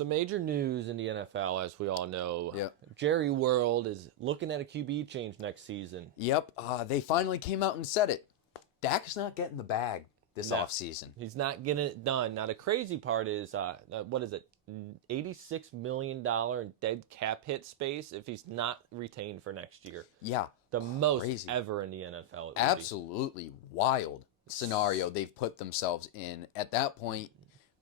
Some major news in the NFL, as we all know. Yep. Jerry World is looking at a QB change next season. Yep. They finally came out and said it. Dak's not getting the bag this offseason. He's not getting it done. Now, the crazy part is, what is it? $86 million in dead cap hit space if he's not retained for next year. Yeah. The most ever in the NFL. Absolutely wild scenario they've put themselves in. At that point,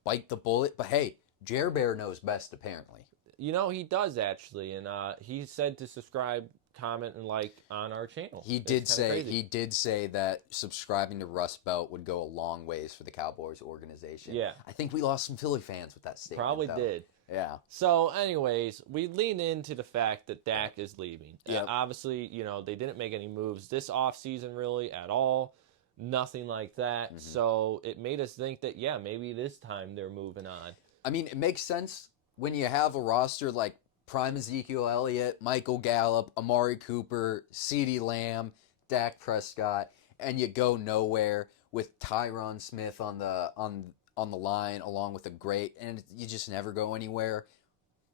bite the bullet. But hey, Jer Bear knows best, apparently. You know, he does, actually. And he said to subscribe, comment, and like on our channel. He did say that subscribing to Rust Belt would go a long ways for the Cowboys organization. Yeah. I think we lost some Philly fans with that statement. Probably did. Yeah. So, anyways, we lean into the fact that Dak is leaving. Yep. Obviously, you know, they didn't make any moves this offseason really at all. Nothing like that. Mm-hmm. So it made us think that, yeah, maybe this time they're moving on. I mean, it makes sense when you have a roster like prime Ezekiel Elliott, Michael Gallup, Amari Cooper, CeeDee Lamb, Dak Prescott, and you go nowhere with Tyron Smith on the line along with a great, and you just never go anywhere.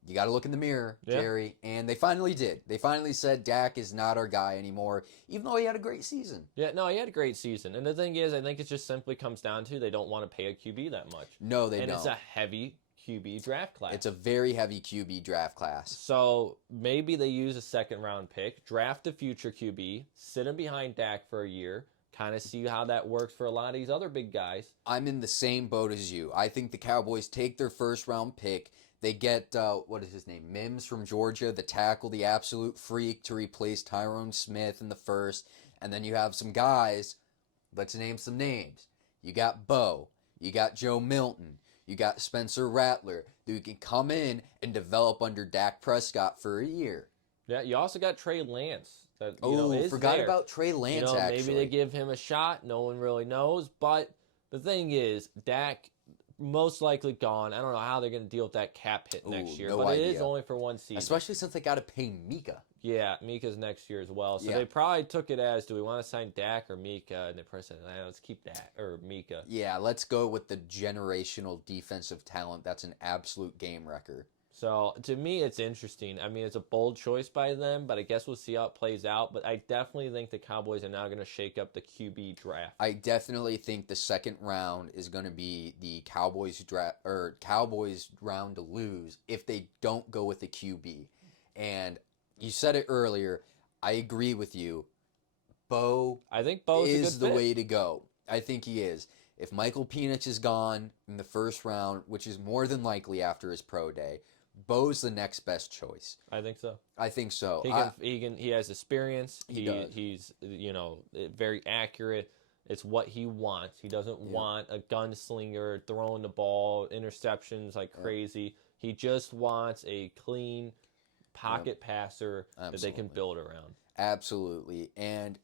You got to look in the mirror, Jerry, and they finally did. They finally said Dak is not our guy anymore, even though he had a great season. Yeah, no, he had a great season. And the thing is, I think it just simply comes down to they don't want to pay a QB that much. No, they don't. And it's a heavy QB draft class. It's a very heavy QB draft class. So maybe they use a second-round pick, draft a future QB, sit him behind Dak for a year, kind of see how that works for a lot of these other big guys. I'm in the same boat as you. I think the Cowboys take their first-round pick. They get, what is his name, Mims from Georgia, the tackle, the absolute freak, to replace Tyrone Smith in the first. And then you have some guys, let's name some names. You got Bo. You got Joe Milton. You got Spencer Rattler, who can come in and develop under Dak Prescott for a year. Yeah, you also got Trey Lance. That, forgot about Trey Lance, actually. Maybe they give him a shot. No one really knows. But the thing is, Dak most likely gone. I don't know how they're going to deal with that cap hit next year. No but idea. It is only for one season. Especially since they got to pay Mika. Yeah, Mika's next year as well. So they probably took it as, do we want to sign Dak or Mika? And the person said, let's keep Dak or Mika. Yeah, let's go with the generational defensive talent. That's an absolute game wrecker. So, to me, it's interesting. I mean, it's a bold choice by them, but I guess we'll see how it plays out. But I definitely think the Cowboys are now going to shake up the QB draft. I definitely think the second round is going to be the Cowboys draft or Cowboys round to lose if they don't go with the QB. And you said it earlier. I agree with you. I think Bo is the way to go. I think he is. If Michael Penix is gone in the first round, which is more than likely after his pro day, Bo's the next best choice. I think so. I think so. He has experience. He does. He's very accurate. It's what he wants. He doesn't want a gunslinger throwing the ball, interceptions like crazy. He just wants a clean pocket passer that they can build around. Absolutely. And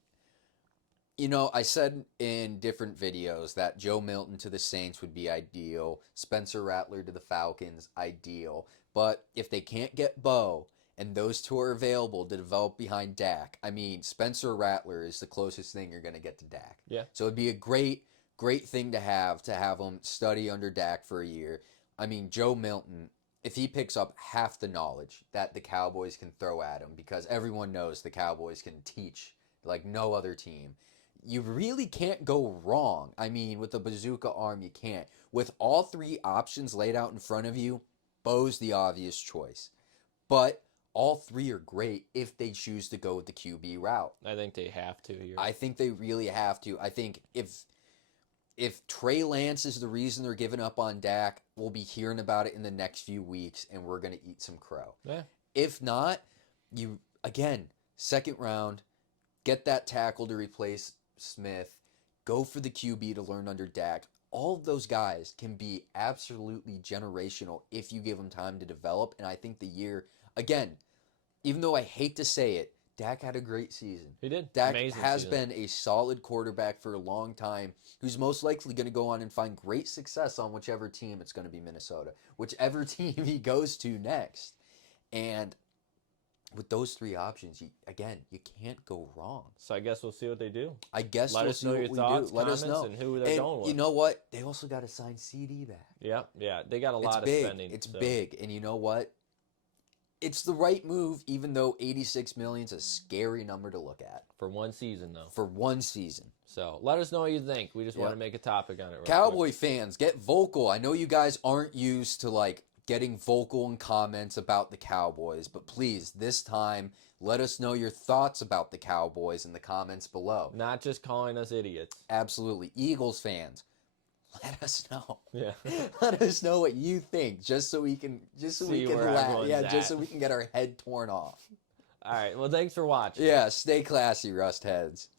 I said in different videos that Joe Milton to the Saints would be ideal. Spencer Rattler to the Falcons, ideal. But if they can't get Bo, and those two are available to develop behind Dak, I mean, Spencer Rattler is the closest thing you're going to get to Dak. Yeah. So it'd be a great thing to have him study under Dak for a year. I mean, Joe Milton, if he picks up half the knowledge that the Cowboys can throw at him, because everyone knows the Cowboys can teach like no other team, you really can't go wrong. I mean, with a bazooka arm, you can't. With all three options laid out in front of you, Bo's the obvious choice. But all three are great if they choose to go with the QB route. I think they have to here. I think they really have to. I think if Trey Lance is the reason they're giving up on Dak, we'll be hearing about it in the next few weeks, and we're going to eat some crow. Yeah. If not, second round, get that tackle to replace Smith, go for the QB to learn under Dak. All of those guys can be absolutely generational if you give them time to develop. And I think the year, again, even though I hate to say it, Dak had a great season. He did. Dak has been a solid quarterback for a long time who's most likely going to go on and find great success on whichever team. It's going to be Minnesota. Whichever team he goes to next. And with those three options, you can't go wrong. So I guess we'll see what they do. I guess Let we'll us see know what your we thoughts, do. Let us comments, know. and who they're And going with. you know what? They also got to sign CD back. Yeah, they got a It's lot big. of spending. It's so. big. And you know what? It's the right move, even though $86 million is a scary number to look at. For one season, though. For one season. So let us know what you think. We just want to make a topic on it. Cowboy fans, get vocal. I know you guys aren't used to like getting vocal in comments about the Cowboys, but please, this time, let us know your thoughts about the Cowboys in the comments below. Not just calling us idiots. Absolutely. Eagles fans, let us know. Yeah. Let us know what you think, just so we can laugh. Yeah, just so we can get our head torn off. All right. Well, thanks for watching. Yeah, stay classy, Rust Heads.